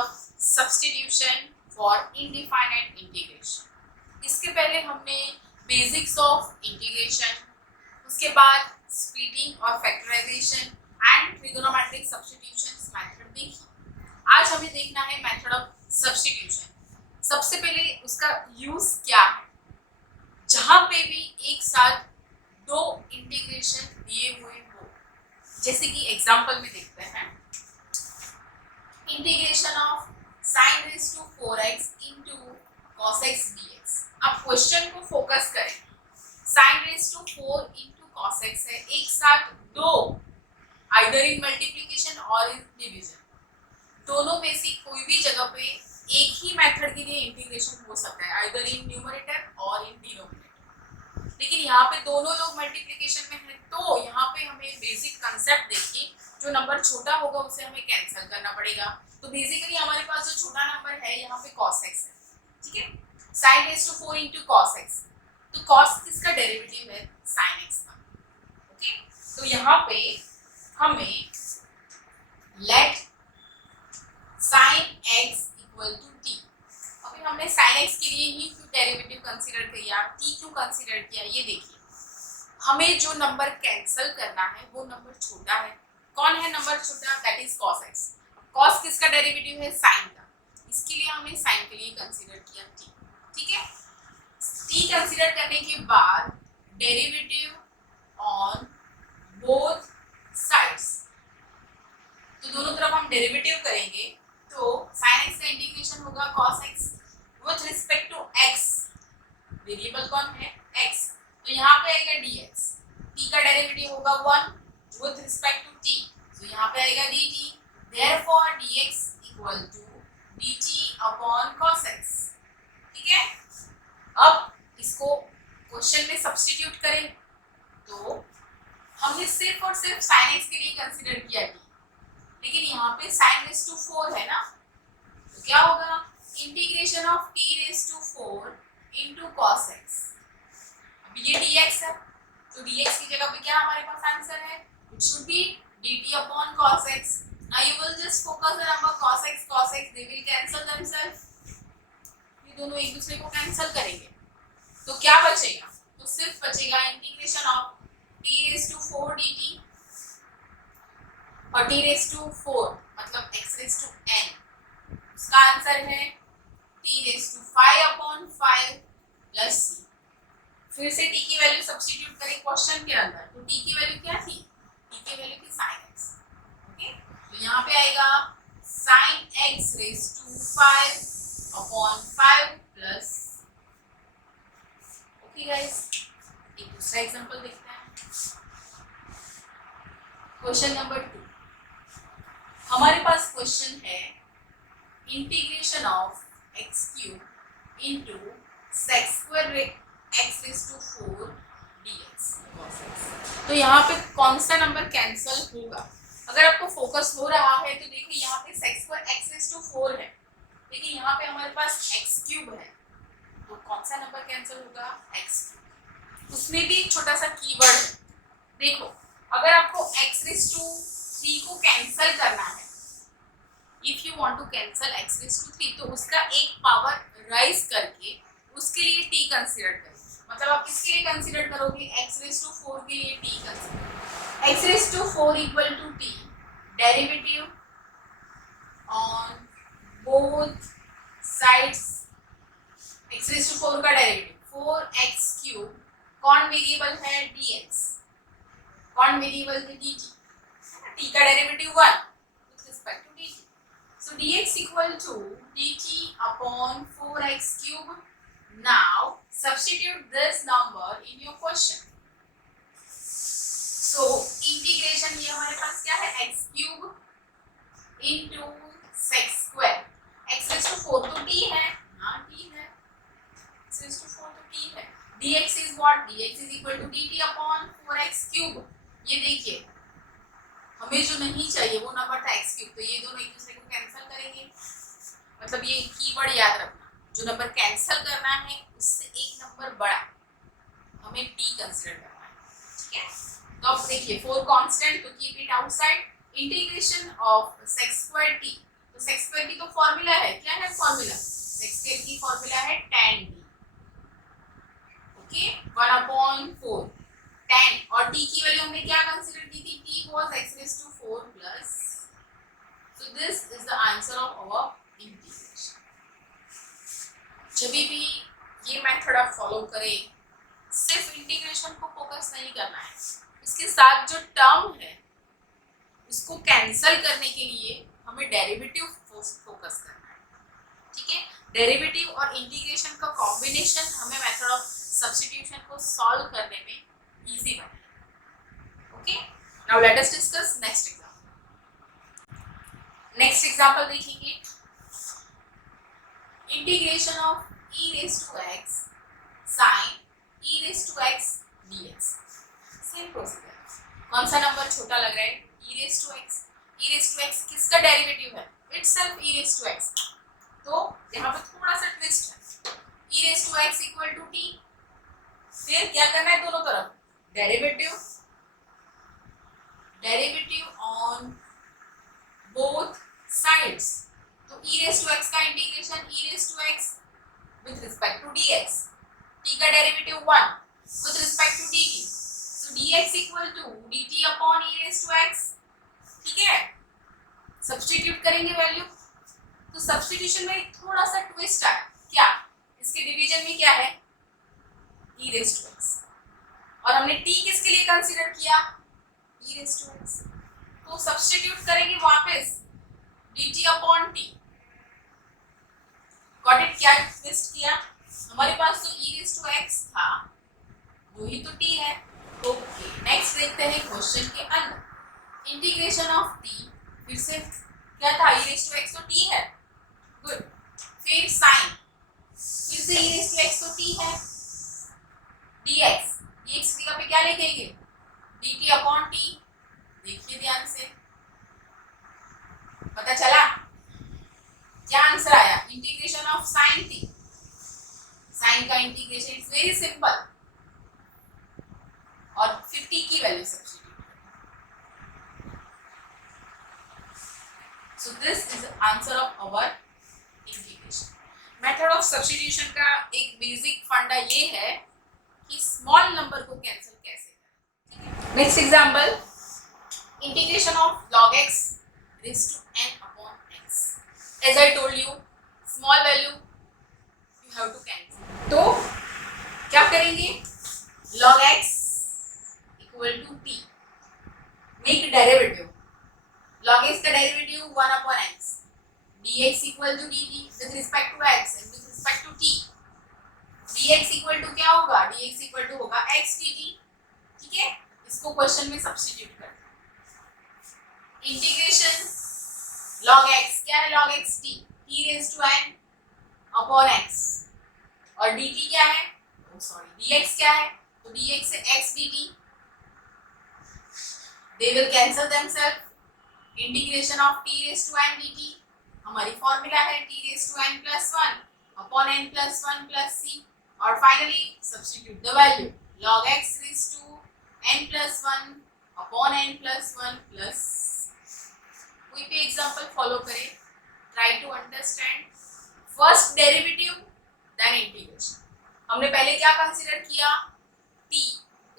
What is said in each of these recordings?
Of substitution for indefinite integration. इसके पहले हमने बेसिक्स ऑफ इंटीग्रेशन, उसके बाद स्प्लिटिंग और factorization and trigonometric substitutions method देखी। आज हमें देखना है मेथड ऑफ सब्स्टिट्यूशन। सबसे पहले उसका यूज क्या है। जहां पे भी एक साथ दो इंटीग्रेशन दिए हुए हो, जैसे कि एग्जांपल में देखते हैं integration of sin raise to 4x into cos x dx। अब क्वेश्चन को फोकस करें, sin raise to 4 into cos x है, एक साथ दो, आइदर इन मल्टीप्लिकेशन और इन डिवीजन, दोनों में से कोई भी जगह पे एक ही मेथड के लिए इंटीग्रेशन हो सकता है, आइदर इन न्यूमरेटर और इन डिनोमिनेटर। लेकिन यहाँ पे दोनों लोग मल्टीप्लिकेशन में है, तो यहाँ पे हमें बेसिक कंसेप्ट देखिए, जो नंबर छोटा होगा उसे हमें कैंसिल करना पड़ेगा। तो बेसिकली हमारे पास जो छोटा नंबर है यहाँ पे cos x है, ठीक है, sin raise to 4 into cos x, तो cos किसका डेरिवेटिव है, sin x का। ओके, तो यहाँ पे हमें let sin x equal to t। अभी हमने sin x के लिए ही क्यों डेरिवेटिव कंसीडर किया, t क्यों कंसीडर किया, ये देखिए। हमें जो नंबर कैंसिल करना है वो नंबर छोटा है। कौन है नंबर छोटा, that is cos x। cos किसका डेरिवेटिव है, sin का, इसके लिए हमें sin के लिए कंसीडर किया t, ठीक है। t कंसीडर करने के बाद डेरिवेटिव ऑन बोथ साइड्स, तो दोनों तरफ हम डेरिवेटिव करेंगे, तो sin x का इंटीग्रेशन होगा cos x with respect to x, variable कौन है x, तो यहाँ पे आएगा dx, t का डेरिवेटिव होगा 1 विथ रिस्पेक्ट टू t, तो यहाँ पे आएगा dt, therefore dx equal to dt upon cos x, ठीक है। अब इसको क्वेश्चन में सब्स्टिट्यूट करें, तो हमने सिर्फ और सिर्फ sin x के लिए कंसीडर किया t, लेकिन यहाँ पे sin रेज़ टू 4 है ना, तो क्या होगा, integration of t raise to 4 into cos x। अब ये dx है, तो dx की जगह पे क्या हमारे पास आंसर है, it should be dt upon cos x। Now you will just focus the number cos x, they will cancel themselves, ये दोनों एक दूसरे को कैंसिल करेंगे, तो क्या बचेगा, तो सिर्फ बचेगा integration of t raise to 4 dt, और t रेज़ टू 4 मतलब x रेज़ टू n, उसका आंसर है t raise to 5 upon 5 plus c। फिर से t की वैल्यू सब्स्टिट्यूट करें क्वेश्चन के अंदर, तो t की वैल्यू क्या थी, t की वैल्यू थी sin x, ओके, तो यहाँ पे आएगा sin x raise to 5 upon 5 plus. Okay guys, एक दूसरा एग्जांपल देखते हैं, क्वेश्चन नंबर 2। हमारे पास क्वेश्चन है integration of x cube into sec square x raise to 4 dx cos x। तो यहाँ पे कौन सा नंबर कैंसिल होगा, अगर आपको फोकस हो रहा है तो देखिए यहाँ पे sec square x raise to 4 है, लेकिन यहाँ पे हमारे पास x क्यूब है, तो कौन सा नंबर कैंसिल होगा, x क्यूब। उसमें भी एक छोटा सा कीवर्ड है, देखो अगर आपको x रेज़ टू 3 को कैंसिल करना है, if you want to cancel x raise to 3, तो उसका एक पावर राइज करके उसके लिए t कंसीडर करें। मतलब आप किसके लिए कंसीडर करोगे, x रेज़ टू 4 के लिए t consider, x raise to 4 equal to t, derivative on both sides, x raise to 4 का डेरिवेटिव 4x क्यूब, कौन वेरिएबल है dx, कौन वेरिएबल है dt, t का derivative 1 with respect to dt, so dx equal to dt upon 4x cube। Now substitute this number in your question, so integration ये हमारे पास क्या है, x cube into sec square, x raised to 4 तो t है, हाँ t है, x raised to 4 तो t है, dx is what, dx is equal to dt upon 4x cube। ये देखिए हमें जो नहीं चाहिए वो नंबर था x क्यूब, तो ये दोनों एक दूसरे को कैंसिल करेंगे, मतलब ये कीवर्ड याद रखना, जो नंबर कैंसिल करना है उससे एक नंबर बड़ा हमें t कंसीडर करना है, ठीक है। तो अब देखिए 4 कांस्टेंट, तो keep it outside, integration of sec square t, तो sec स्क्वायर की तो फॉर्मूला है, क्या है फॉर्मूला, सेक स्क्वायर की फॉर्मूला है tan d, ओके 1/4 tan, और t की वैल्यू हमने क्या कंसीडर की थी, t was x⁴ plus, so this is the answer of our integration. जब भी ये मेथड आप फॉलो करें, सिर्फ इंटीग्रेशन को फोकस नहीं करना है, इसके साथ जो टर्म है उसको कैंसल करने के लिए हमें डेरिवेटिव फोकस करना है, ठीक है। डेरिवेटिव और इंटीग्रेशन का कॉम्बिनेशन हमें मेथड ऑफ सब्स्टिट्यूशन को सॉल्व करने में इजी बनाएगा, okay. Now let us discuss next example. Next example देखेंगे, integration of e⁻x sin e⁻x dx। Same procedure, कौन सा नंबर छोटा लग रहा है, e⁻x किसका डेरिवेटिव है, इटसेल्फ e⁻x, तो यहाँ पे थोड़ा सा ट्विस्ट है, e⁻x इक्वल टू t, फिर क्या करना है दोनों तरफ डेरिवेटिव ऑन बोथ साइड्स, तो e⁻x का integration e⁻x with respect to dx, t का derivative 1 with respect to dt, so dx equal to dt upon e⁻x, ठीक है। सब्स्टिट्यूट करेंगे वैल्यू, तो सब्स्टिट्यूशन में थोड़ा सा ट्विस्ट है, क्या, इसके डिवीजन में क्या है e⁻x, और हमने t किसके लिए कंसीडर किया, e⁻x, तो सब्स्टिट्यूट करेंगे वापस dt upon t, got it, क्या ट्विस्ट किया, हमारे पास तो e⁻x था, वही तो t है, ओके। नेक्स्ट देखते हैं क्वेश्चन के अंदर, इंटीग्रेशन ऑफ t, फिर से क्या था, e⁻x तो t है, गुड, फिर साइन, फिर से e⁻x तो t है, dx की जगह पे क्या लिखेंगे, dt अपॉन t, देखिए ध्यान से, पता चला क्या आंसर आया, integration of sine t, sine का इंटीग्रेशन इज वेरी सिंपल, और 50 की value substitute, so this is answer of our integration. Method of substitution का एक बेसिक फंडा ये है कि स्मॉल नंबर को कैंसिल कैसे करें। Next example, integration of log x raised to n upon x, as I told you small value you have to cancel, तो क्या करेंगे, log x equal to t, make derivative, log x का derivative 1 upon x, dx equal to dt with respect to x and with respect to t, dx equal to क्या होगा, dx equal to होगा x dt, ठीक है। इसको question में substitute करते हैं, इंटीग्रेशन log x, क्या है log x t, t raised to n upon x, और dt क्या है, सॉरी dx क्या है, तो dx है x dt, they will cancel themselves, integration of t raised to n dt, हमारी फॉर्मूला है t raised to n plus 1 upon n plus 1 plus c, और finally substitute the value, log x raised to n plus 1 upon n plus 1 plus, कोई भी example follow करें, try to understand, first derivative then integration, हमने पहले क्या consider किया, t,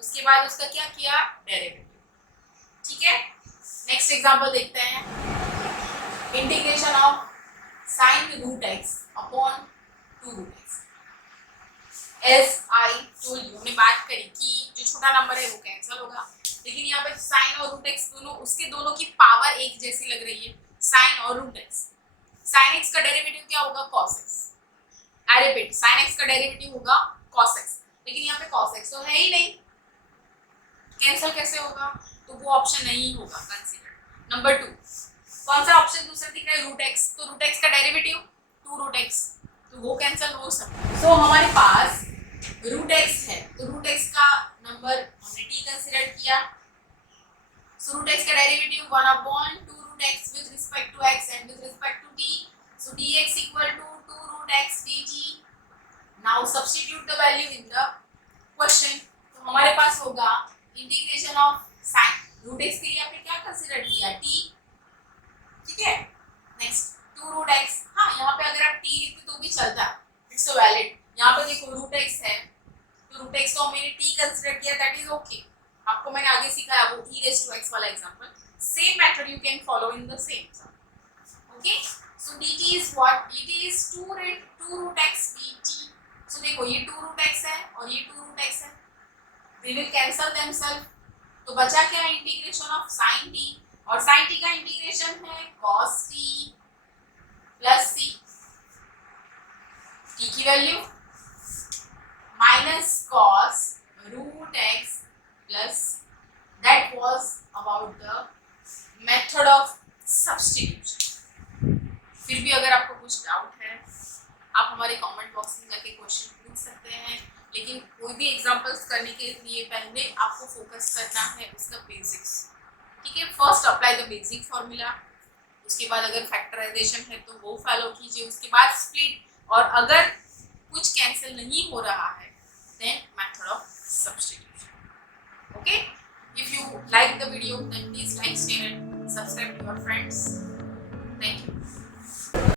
उसके बाद उसका क्या किया, डेरिवेटिव, ठीक है। नेक्स्ट एग्जांपल देखते हैं, integration of sin √x upon 2√x, as I told you, हमने बात करी कि जो छोटा नंबर है वो कैंसिल होगा, लेकिन यहाँ पे साइन और √x दोनों, उसके दोनों की पावर एक जैसी लग रही है, साइन और √x, साइन x का डेरिवेटिव क्या होगा, cos x, I repeat, sine x का डेरिवेटिव होगा cos x, लेकिन यहाँ पे cos x तो है ही नहीं, कैंसिल कैसे होगा, तो वो ऑप्शन नहीं होगा कंसीडर। नंबर 2, कौन सा ऑप्शन दूसरा दिख रहा है, √x, तो √x का डेरिवेटिव 2√x, तो वो कैंसिल हो सकता है, तो हमारे पास √x है, तो √x का नंबर हमने t कंसीडर किया, so √x का derivative 1 upon 2√x with respect to x and with respect to t, so dx equal to 2√x dt, now substitute the value in the question, तो हमारे पास होगा integration of sign, √x के लिए आपने क्या consider किया, t, ठीक है। नेक्स्ट 2√x, ओके, आपको मैंने आगे सिखाया वो e raised to x वाला example, same method you can follow in the same. Okay, so dt is what? dt is 2 root x dt. सो देखो ये 2 root x है और ये 2 root x है, they will cancel themselves. तो बचा क्या? इंटीग्रेशन ऑफ sin t, और sin t का इंटीग्रेशन है cos t plus c. t की value minus cos root x plus that was about the method of substitution. फिर भी अगर आपको कुछ डाउट है आप हमारे कमेंट बॉक्स में जाके क्वेश्चन पूछ सकते हैं, लेकिन कोई भी एग्जांपल्स करने के लिए पहले आपको फोकस करना है उसका बेसिक्स. ठीक है, first apply the basic formula, उसके बाद अगर फैक्टराइजेशन है तो वो फॉलो कीजिए, उसके बाद स्प्लिट, और अगर कुछ कैंसिल नहीं हो रहा है then method of substitution. Okay, if you like the video then please like, share and subscribe to your friends. Thank you.